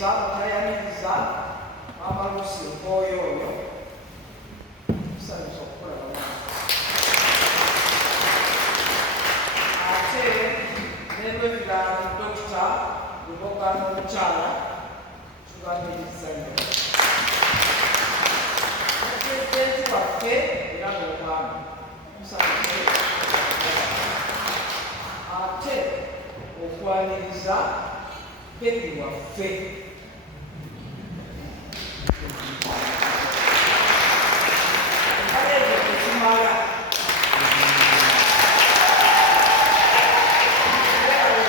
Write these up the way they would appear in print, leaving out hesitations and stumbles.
mutayimiriza mutayaniriza amalusi nk'oyo oyo tusanyusa okukola bamaama ate nebwebiranga dokita luboga n'omukyala tubaniriza nnyo pulezidenti waffe era n'omwami tusanyuse ate okwaniriza bebi waffe aleezo tekimala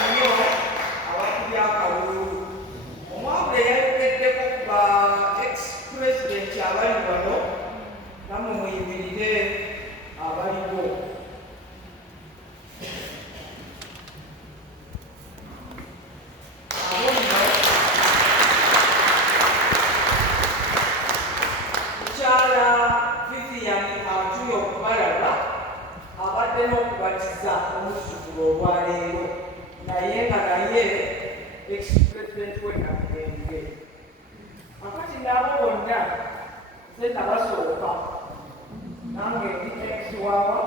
nnyo abakubi akalulu omwabula eyayogeddeko ku ba ex-president abali wano namwe muyimirire abaliwo n'okubatiza omuzzukulu olwaleero naye nga naye ex-president we namugenze akati naabo bonna ze nabasooka nange ndi ex-wawa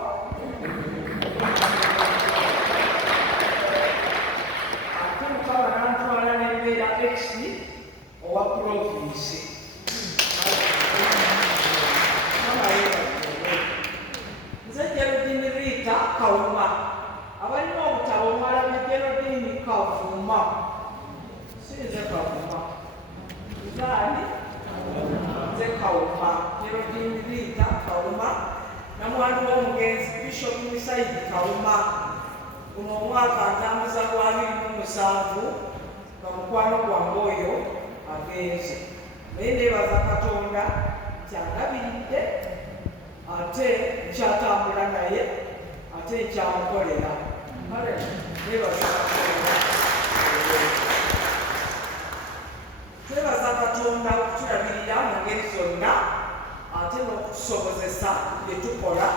ate mukama nantwala nembeera ex owa provinsi Kawuma abalina obutabo omwalamu Geraldine Kavuma sinze Kavuma zaani nze Kawuma Geraldine Rita Kawuma namwani w'omugenzi Bishop Musaidi Kawuma guno omwaka ntambuza gwa 2007 nga mukwano gwange oyo agenze naye neebaza Katonda nti angabiridde ate nkyatambula naye ate nkyamukolera kale neebaza Katonda twebaza Katonda okutulabirira mu ngeri zonna ate n'okutusobozesa bye tukola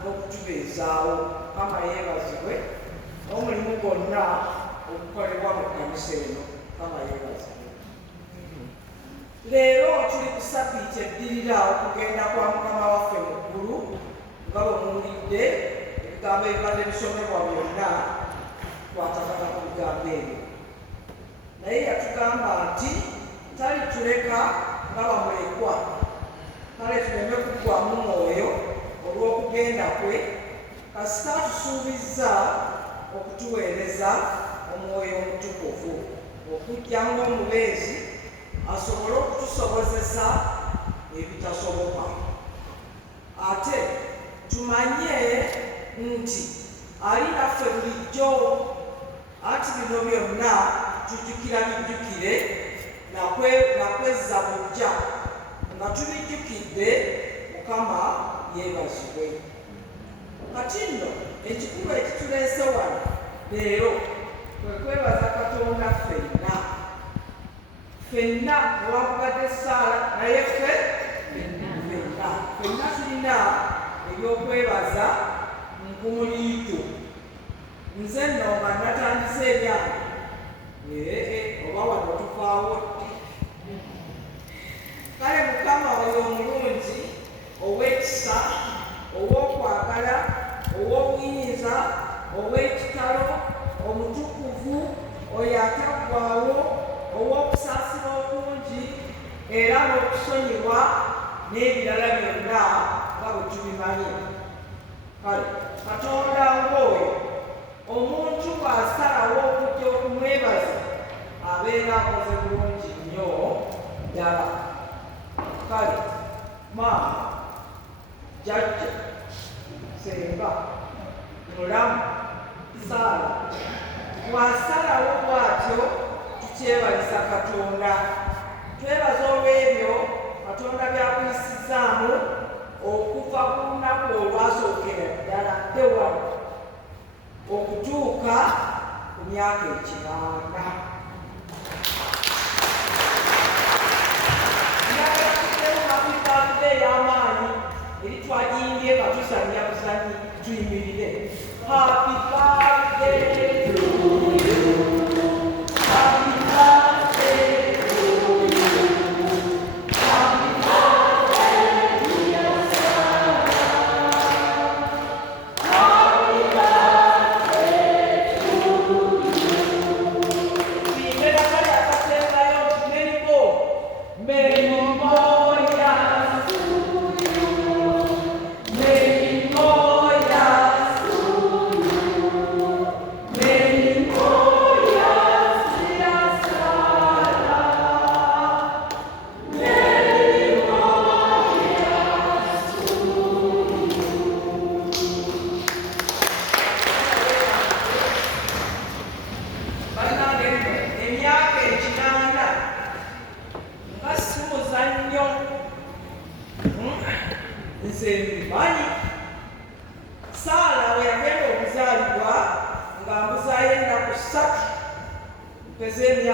n'okutubeezaawo kama yeebazibwe n'omulimu gwonna ogukolebwa mu kkanisa eno kama yeebazibwe leero tuli ku sabiiti eddirira okugenda kwa mukama waffe mu ggulu nga bwe muwulidde ebigambo ebibadde bisomebwa byonna twatakata ku bigambo ebyo naye yatugamba nti talituleka nga bamulekwa kale tuleme kuggwamu mwoyo olw'okugenda kwe kasita atusuubizza okutuweereza omwoyo omutukuvu okujja ng'omubeezi asobole okutusobozesa ebitasoboka ate tumanye nti ali naffe bulijjo ati bino byonna tujjukira bijjukire nakwezza bujja nga tubijjukidde mukama yeebazibwe kati nno ekikulu ekituleese wano leero kwe kwebaza Katonda ffenna newakugadde Saala naye ffenna tulina ebyokwebaza nkumuliito nze nno nga natandise ebyange oba wano tuvaawo ddi kale mukama oyo omulungi ow'ekisa ow'okwagala ow'obuyinza ow'ekitalo omutukuvu oyo ataggwaawo ow'okusaasira okungi era n'okusonyiwa n'ebirala byonna nga bwe tubimanyi kale Katonda ng'oyo omuntu bw'asalawo okujja okumwebaza abeera akoze bulungi nnyo ddala kale maama jjajja senga mulamu Saala bw'asalawo bw'atyo tukyebaliza Katonda twebaza olw'ebyo Katonda by'akuyisizaamu okuva ku lunaku olwasookera ddala dde wano okutuuka ku myaka 9 birthday y'amaanyi eri twagiyimbye nga tusanya buzanyi tuyimirire happy birthday to you happy birthday to you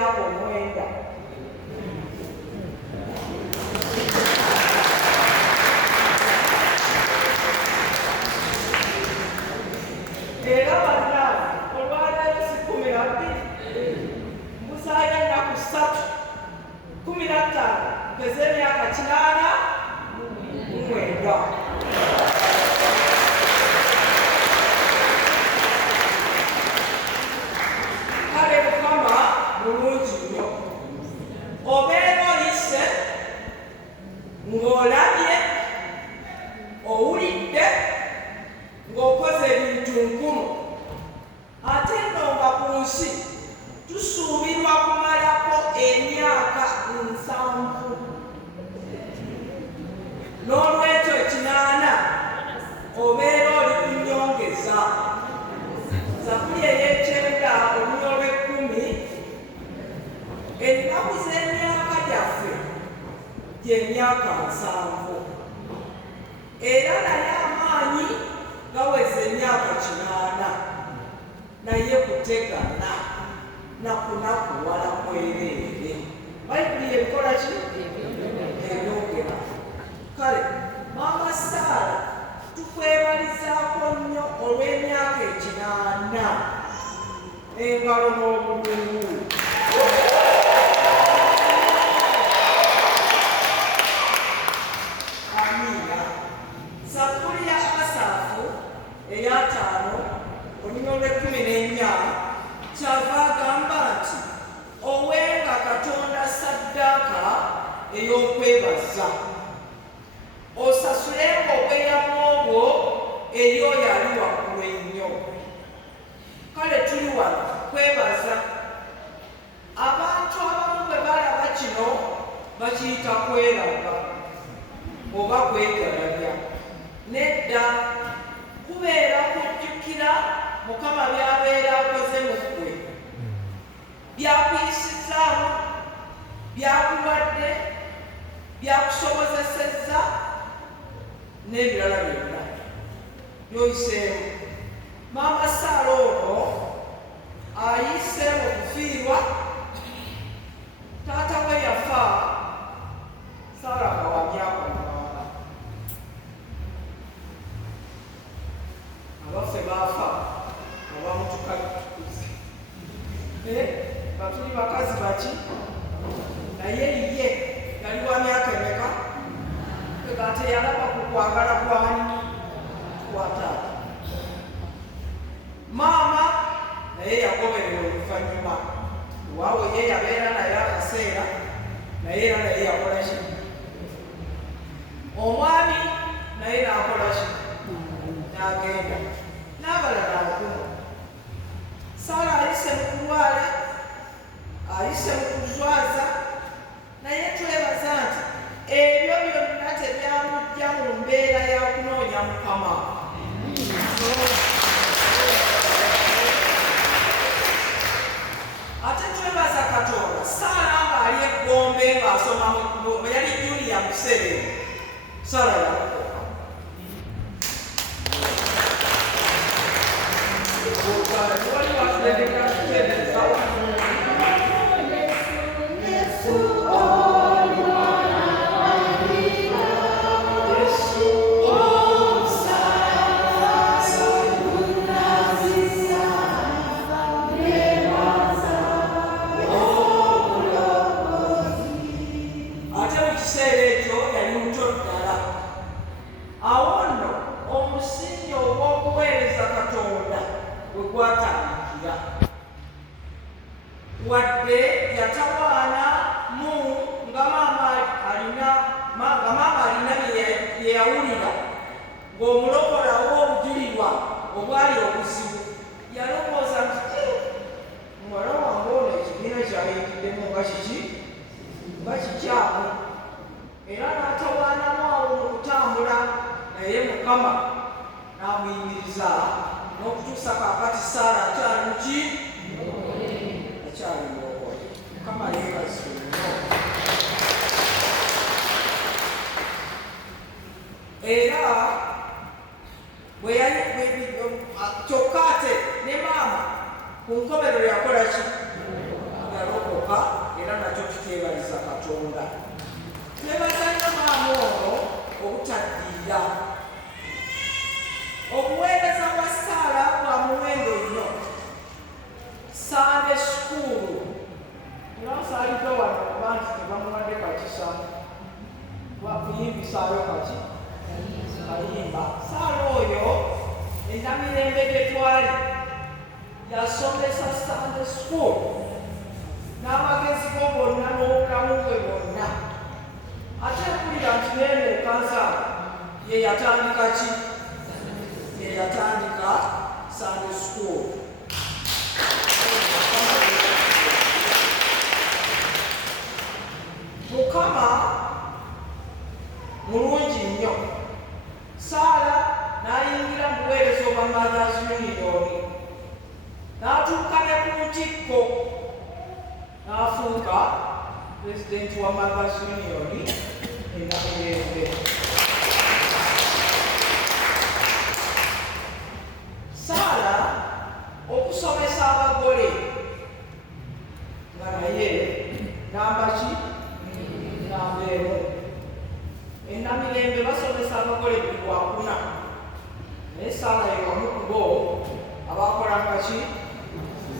emyaka 9. Era bonna olwaleero si 12 mbuzaayo ennaku 15 mpeze emyaka 89. Kale Mukama mulungi nnyo. Obeera oyise ng'olabye, owulidde, ng'okoze ebintu nkumu. Ate nno nga ku nsi tusuubirwa kumalako emyaka 7. N'olwekyo 8 obeera oli ku nnyongeza. Zabuli ey'ekyenda olunya olw'ekkumi, ennaku z'emyaka gyaffe gy'emyaka 7, era naye amaanyi gaweza emyaka 8, naye kutegana na kunakuwala kwereere. Bayibuli ebikola ki? Ebyogera. Kale Maama Saala tukwebalizaako nnyo olw'emyaka 8. Engalo n'obulungu. Amiina. Zabuli ya Asaafu eya 5 olunya olw'e14 kyava agamba nti owenga Katonda ssaddaaka ey'okwebaza, osasulenga obweyamo obwo eri oyo ali waggulu ennyo. Kale tuli wano kwebaza. Abantu abamu bwe balaba kino bakiyita kweraba oba kwegalabya. Nedda, kubeera kujjukira Mukama by'abeera akoze mu ggwe, byakuyisizaamu, byakuwadde, byakusobozesezza n'ebirala byonna byoyiseemu. Maama Saala ono ayise mu kufiirwa. Taata we yafa Saala nga wa myaka 8. Abaffe baafa abamutuka tukuze. Batuli bakazi baki? Naye ye yali wa myaka emeka? Ate yalaba ku kwagala kwani? Kwa taata. Maama naye yagoberera oluvannyuma. Waawe ye yabeera naye akaseera, naye era naye yakola ki? Omwami naye n'akola ki? N'agenda. N'abalala akumu. Saala ayise mu kulwala, ayise mu kuzwaza, naye twebaza nti ebyo byonna tebyamujja mu mbeera ya kunoonya Mukama. Ate twebaza Katonda, Saala ng'ali eggombe ng'asoma mu yali Julia Musere, Saala yamukoka. Awo nno omusingi ogw'okuweereza Katonda we gwatandikira. Wadde yatawaana mu nga maama alina bye yawulira ng'omulokolawo obujulirwa obwali obuzibu, yalowooza nti muwala wange ono ekibiina kyayingiddemu nga kiki? Nga kikyamu. Era n'atawaanamu awo mu kutambula, naye Mukama n'amuyimiriza n'okutuusa kaakati Saala akyali muki? Akyali mulokozi. Mukama yeebazibwe nnyo. Era kyokka ate ne maama ku nkomerero yakola ki? Yalokoka era nakyo kiteebaliza Katonda. Twebaza nnyo maama ono obutaddiira. Obuweereza bwa Saala bwa muwendo nnyo. Sunday school era saalidde wano kuba nti tebamuwadde kakisa wakuyimbisaayo kati kayimba. Saala oyo ennamirembe gye twali yasomesa Sunday school n'amagezi go bonna n'obulamu bwe bwonna. Ate mpulira nti neeno ekansaala ye yatandika ki? Ye yatandika Sunday school. Mukama mulungi nnyo. Saala n'ayingira mu buweereza obwa Mothers Union n'atuuka ne ku ntikko n'afuuka pulezidenti wa Mothers Union enamirembe. Saala okusomesa abagole nga naye namba ki? Namba emu. Ennamirembe basomesa abagole buli Lwakuna, naye Saala ye wamu ku bo abakolanga ki?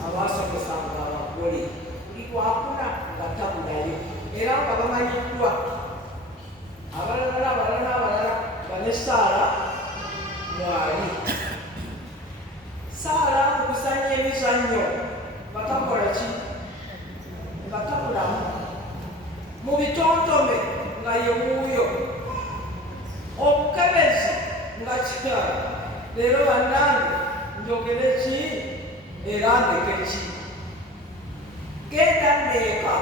Abasomesanga abagole buli Lwakuna nga tabulayo, era nga bamanyiddwa. Abalala nga ne Saala mwali. Saala mu kuzannya emizannyo nga takola ki? Nga tabulamu. Mu bitontome nga ye wuuyo. Obukebezi nga kikyala. Leero bannange njogere ki era ndeke ki? Genda nneeka,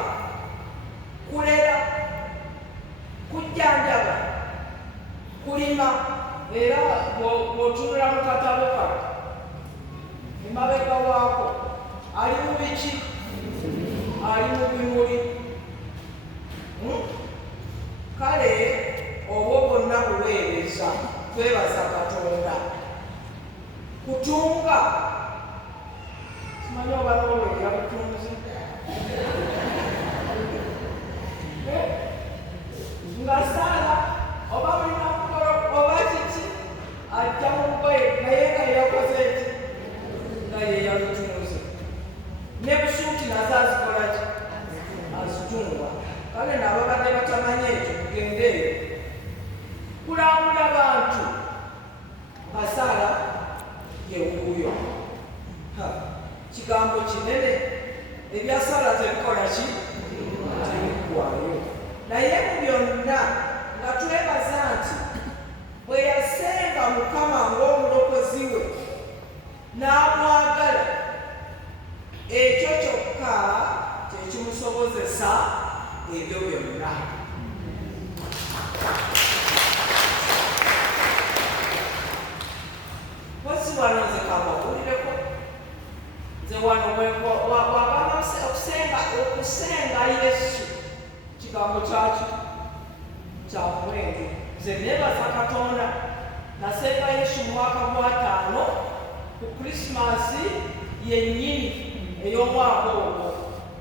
kulera, kujjanjaba, kulima, era bw'otunula mu katabo kano emabega waako ali mu biki? Ali mu bimuli. Kale obwo bwonna buweereza. Twebaza Katonda. Kutunga simanyi oba n'olwera butunzi nga Saala oba mulina mukolo oba kiki ajja mu ngoye naye nga yakoze eki? Nga ye yabutunzi. Ne busuuti nazo azikola ki? Azitunga. Kale n'ababadde batamanyi ekyo mugende eyo kulambula bantu nga Saala ye wuuyo. Kigambo kinene. Ebya Saala tebikola ki? Tebiggwaayo. Naye mu byonna nga twebaza nti bwe yasenga Mukama ng'omulokozi we n'amwagala, ekyo kyokka kyekimusobozesa ebyo byonna. Wasi wano nze kamawulireko. Nze wano wabanga okusenga Yesu kigambo kyaki? Kya muwendo. Nze neebaza Katonda nasenga Yesu mu mwaka gwa 5 ku Krisimansi yennyini ey'omwaka ogwo.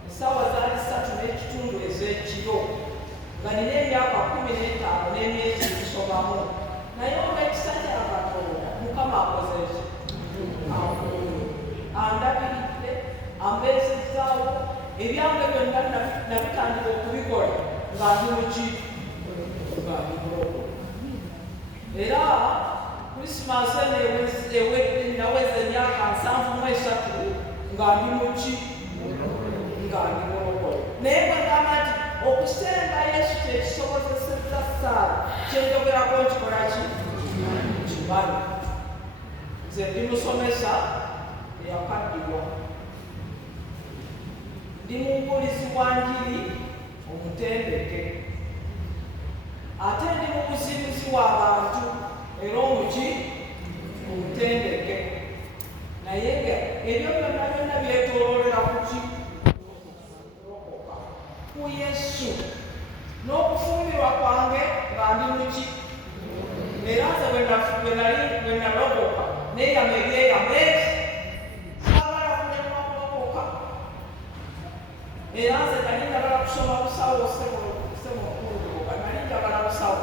Essaawa zaali 3 n'ekitundu ez'ekiro nga nina emyaka 15 n'emyezi egisomamu. Naye olw'ekisa kya Katonda Mukama akoze ki? Andabiridde, ambeezezaawo, ebyange byonna nabitandika okubikola nga ndi mu ki? Nga ndi muloko. Era Krisimansi ewedde naweza emyaka 73 nga ndi mu ki? Nga ndi muloko. Naye bwe ngamba nti okusenga Yesu kyekisobozesezza Saala, kyenjogerako nkikola ki? Kimanyi. Nze ndi musomesa eyakaddiwa, ndi mubuulizi wa njiri omutendeke, ate ndi mu buzibuzi w'abantu era omuki? Omutendeke. Naye ebyo byonna byonna byetooloolera ku ki? Ku Yesu. N'okufumbirwa kwange nga ndi mu ki? Era nze bwe nalokoka neeyama ebyeyama eki saagala kulemwa kulokoka. era nze nali njagala kusoma busawo semukulubuka nali njagala busawo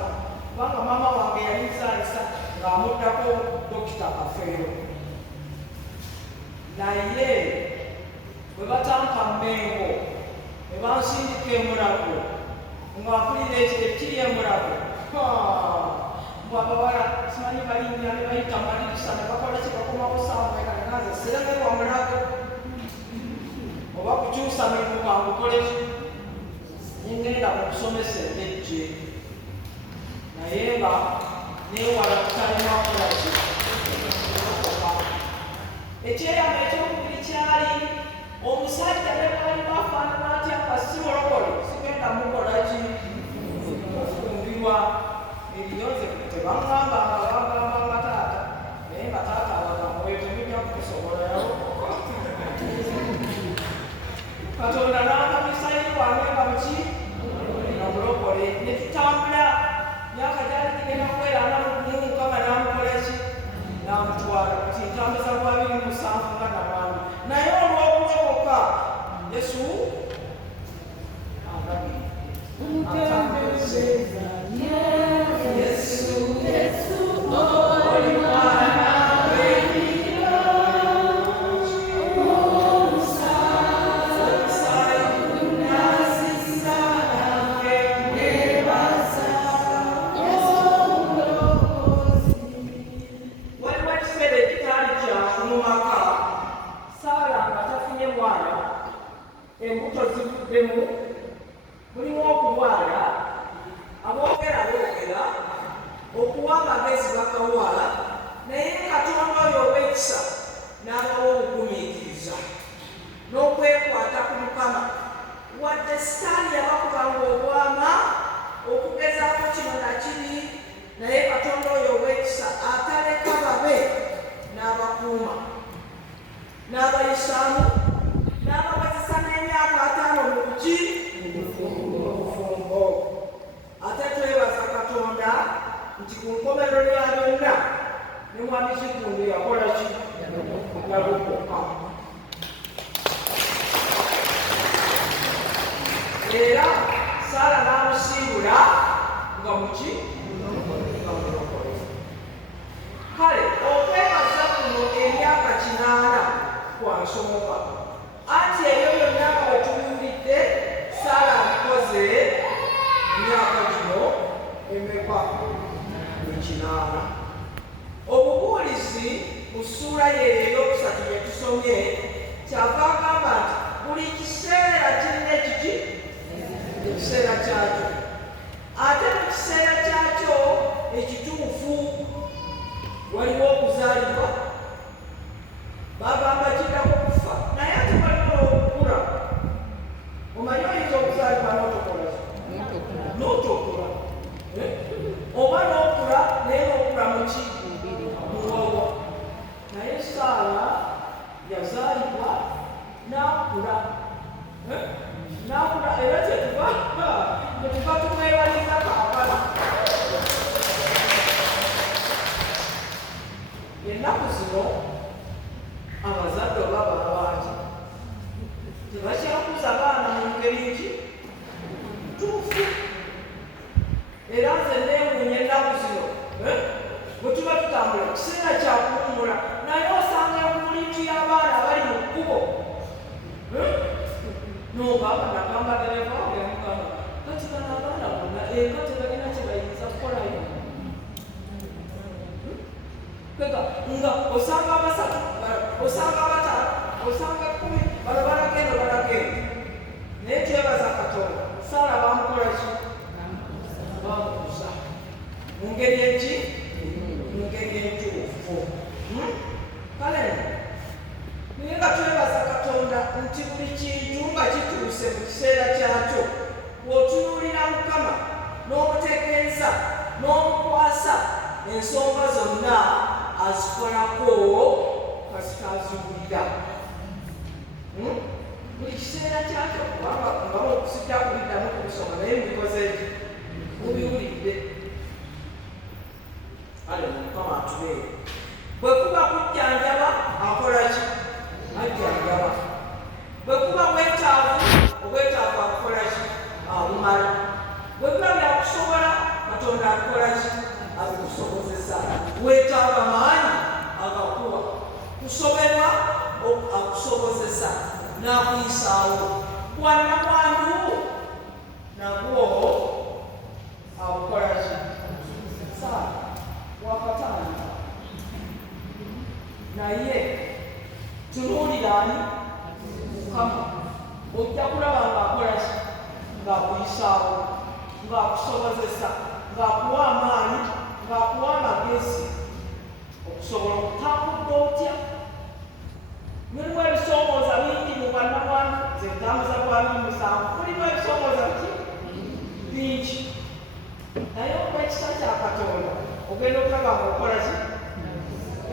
kubanga maama wange yali nzaalisa ng'amuddako dokita Kafeero naye bwe batampa Mmengo ne bansindika eMulago nga mpulira ekiri eMulago abawala simanyi balinnya ne bayita malirisa ne bakola kibakomawo saamweka nenanze seremerwa Mulago oba kukyusa mirimu kangukole nengenda mu kusomesa endejje naye nga newala kutalina kulaki ekyeyama ekyokubiri kyali omusajja ne bali bafaanana atya nga si mulokole sigenda mukolaki okufumbirwa eriyoze tebaŋŋamba nga bagamba nga taata naye nga taata abagambo eyo temujja kukusobolayo Katonda n'akamisa wange nga muki nga mulokole ne tutambula myaka gyali gigenda kweraana mu Mukama n'amukola ki n'amutwala kati ntambuza lwa 27 nga nabantu naye olw'okulokoka Yesu atambuze Yesu oli mwana embuto zivuddemu mulimu okulwala aboogera boogera okuwa amagezi bakawala naye Katonda oyo ow'ekisa n'abawa obugumiikiriza n'okwekwata ku Mukama wadde Sitaani yabakubanga obwama okugezaako kino na kiri naye Katonda oyo ow'ekisa ataleka babe n'abakuuma n'abayisaamu n'abawezesa n'emyaka 5 mu kuki mufumbo ate twebaza Katonda nti ku nkomerero ya byonna ne mwami Kigundu yakola ki yagokoka era Saala n'amusiibula nga muki nga mulokole kale okwebaza kuno emyaka 8 kwansomoka anti ebyo byonna nga wetuwulidde Saala abikoze emyaka gino emeka 8. Obubuulizi mu ssuula yeeyo eyokusatu gye tusomye kyava agamba nti buli kiseera kirina ekiki ekiseera kyakyo ate mu kiseera kyakyo ekituufu waliwo okuzaalibwa bagamba kiddako kufa naye ate waliwo okukula omanyi oyinza okuzaalibwa n'otokula oba n'okula naye n'okula muki muwowo naye Saala yazaalibwa n'akula era tetuva tumwebaliza kaakala ennaku zino abazadde oba babangi tebakyakuza baana mu ngeri ki tuufu era nze neewuunya ennaku zino bwe tuba tutambula kiseera kyakuwummula naye osanga enkuulitu y'abaana abali mu kkubo nogamba nagamba dereva wange mugamba kati bano abaana bonna eka tebalina kye bayinza kukolayo nga osanga abasatu osanga abataano osanga 10 bano balagendo naye twebaza Katonda Saala bamukola ki bamukuza mu ngeri eki mu ngeri entuufu kale naye nga twebaza Katonda nti buli kintu nga kituuse mu kiseera kyakyo bw'otunuulira Mukama n'omutegeeza n'omukwasa ensonga zonna azikolako kasita aziwulira buli kiseera kyakyo kubanga ngamu okusijja kubiddamu kubisoma naye mubikoze eki mubiwulidde ale Mukama atubeere bwe kuba kujjanjaba akola ki ajjanjaba bwe kuba bwetaavu obwetaavu ng'akusobozesa, ng'akuwa amaanyi, ng'akuwa amagezi okusobola okutambudde otya. Mulimu ebisoomooza bingi mu bannamwandu, ze ntambuza kwa 2007, mulimu ebisoomooza bingi. Naye olw'ekisa kya Katonda ogenda okulaba ng'okola ki?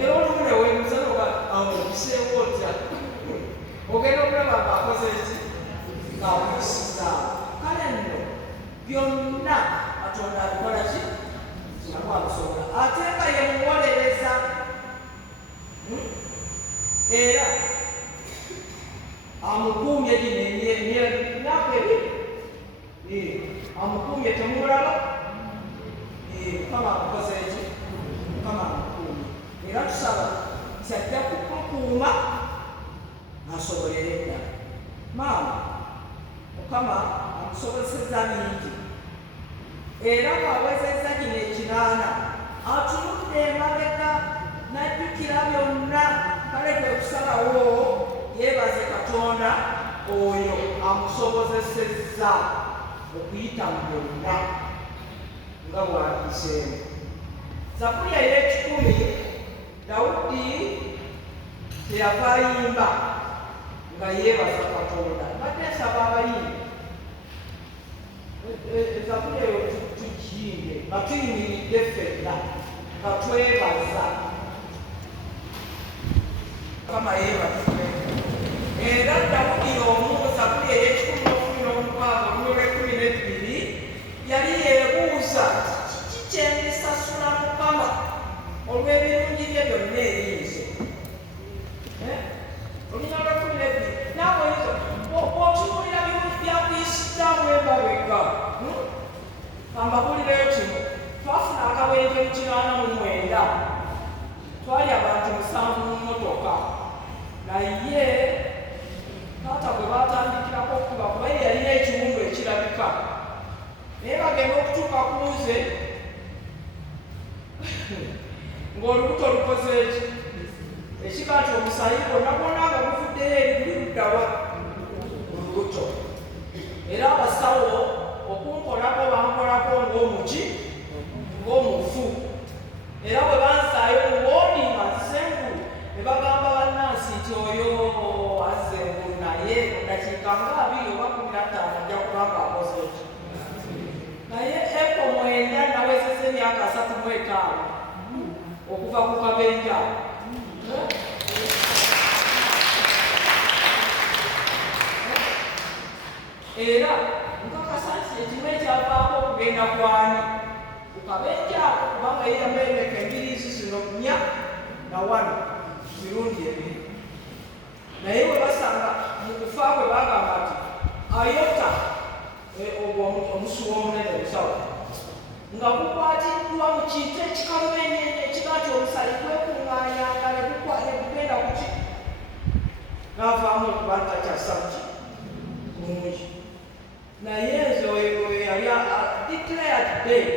Era olumu ne weebuuza noga amubiseewo otya? Ogenda okulaba ng'akoze ki? Ng'akuyisizaawo. Kale nno byonna Katonda abikola ki? Nakwakusobola. Ate nga ye muwolereza era amukuumye gino emyaka ebiri, amukuumye temulaba. Mukama amukoze ki? Mukama amukuumye. Era tusaba kyajja kukukuuma asobolere ddala. Maama, Mukama amusobozesezza bingi. Era bw'awezezza gino ekinaana atunudde emabega n'ajjukira byonna. Kale kwe kusalawo yeebaze Katonda oyo amusobozesezza okuyita mu byonna nga bw'abiseemu. Zaburiya ey'ekikumi Dawudi teyava ayimba nga yeebaza Katonda. Mbadde nsaba abayimbi Zaburiya eyo tugiyimbe nga tuyimiridde ffenna nga twebaza Mukama yeebazibwe. Era Dawudi omu Zaburiya ey'ekikumi n'omukaaga olw'olw'ekkumi n'ebbiri yali yeebuuza kiki kye ndisasula Mukama olw'ebirungi bye byonna ebiyinza. Olina olw'ekkumi n'ebbiri naawe bw'otunuulira birungi byakuyisizzaamu emabega. Kambabulireyo kino, twafuna akabenje mu 89, twali abantu 7 mu mmotoka, naye taata gwe baatandikirako okukuba kuba ye yalina ekiwundu ekirabika. Naye bagenda okutuuka ku nze ng'olubuto lukoze eki ekiga nti omusayi gwonna gwonna nga guvuddeyo eri buli luddawa olubuto. Era abasawo okunkolako bankolako ng'omuki ng'omufu. Era bwe bansaayo mu woodi nga nzisengulu ne bagamba bannansi nti oyo azze engulu naye mu ddakiika nga 2 oba 15 ajja kubanga akoze eki. Naye Epo 9 nawezezza emyaka 35 okuva ku kabenja. Era nkakasa nti ekimu ekyavaako okugenda kwani ku kabenja ako kubanga ye yamendeka embiriizi zino 4 mirundi ebiri. Naye bwe basanga mu kufa kwe bagamba nti ayota omusuwa omunene omusawo nga gukwatiddwa mu kintu ekikalu enyenye ekiga nti omusali gwekuŋŋaanyanga ne gugenda kuki n'avaamu okuba ntakyasa muki mungi. Naye nze oyo yali declared dead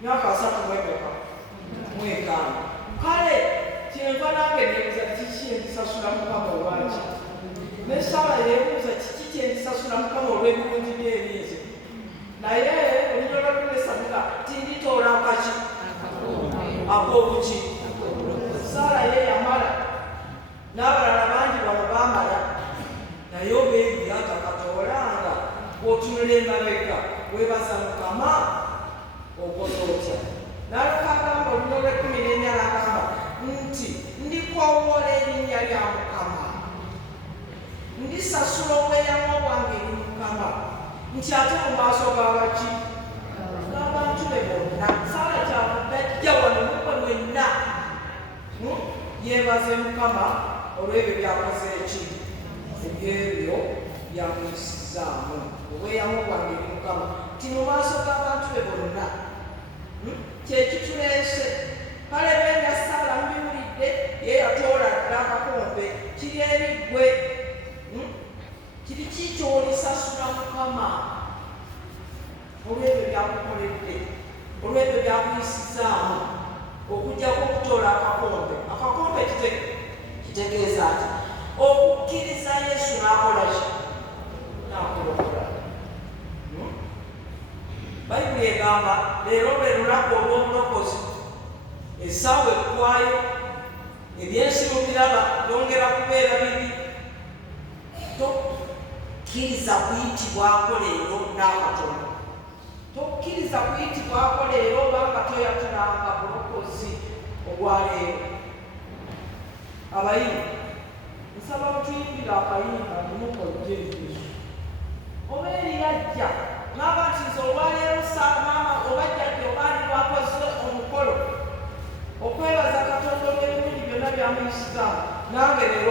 myaka 35. Kale kyenva nange nebuuza kiki kyendisasula Mukama olwaki, ne Sara yeebuuza kiki kyendisasula Mukama olw'ebirungi by'ebinze. Naye olunyolo lulesabika tinditoola akaki ak'obuki. Sara ye yamala n'abalala bangi bano baamala, naye obeebi atakatoolanga. Bw'otunula emabega weebaza Mukama okoze otya. N'alyoka agamba olunyolo lw'ekkumi n'agamba nti ndikwawula erinnya lya Mukama, ndisasula obweyamo bwange eri Mukama, nti ate mu maaso g'abaki n'abantu be bonna. Sara kyavudde ajja wano mukwe mwenna yeebaze Mukama olw'ebyo byakoze eki, ebyebyo byamuyisizaamu obweyamo bwange eri Mukama, nti mu maaso g'abantu be bonna. Kyekituleese kale benda Sara mbiwulidde ye yatoola dda akakompe kiri eri ggwe. Kiri ki ky'olisasula Mukama olw'ebyo byakukoledde, olw'ebyo byakuyisizaamu okujjako okutoola akakompe. Akakompe kitegeeza ati okukkiriza Yesu n'akola ki? N'akulokola. negamba leero lwe lunaku olw'obulokozi, essaawa eggwayo, ebyensi mu biraba byongera kubeera bibi. Tokkiriza kuyitibwako leero n'akatono, tokkiriza kuyitibwako leero obanga toyatulanga bulokozi obwaleero. Abayimbi nsaba mutuyimbira akayimba numukoljeezo oba eriyajja naba nti nze olwaleero maama oba jjajja obaali lwakoze omukolo okwebaza Katonda olw'ebirungi byonna byamuyisizaamu, nange leero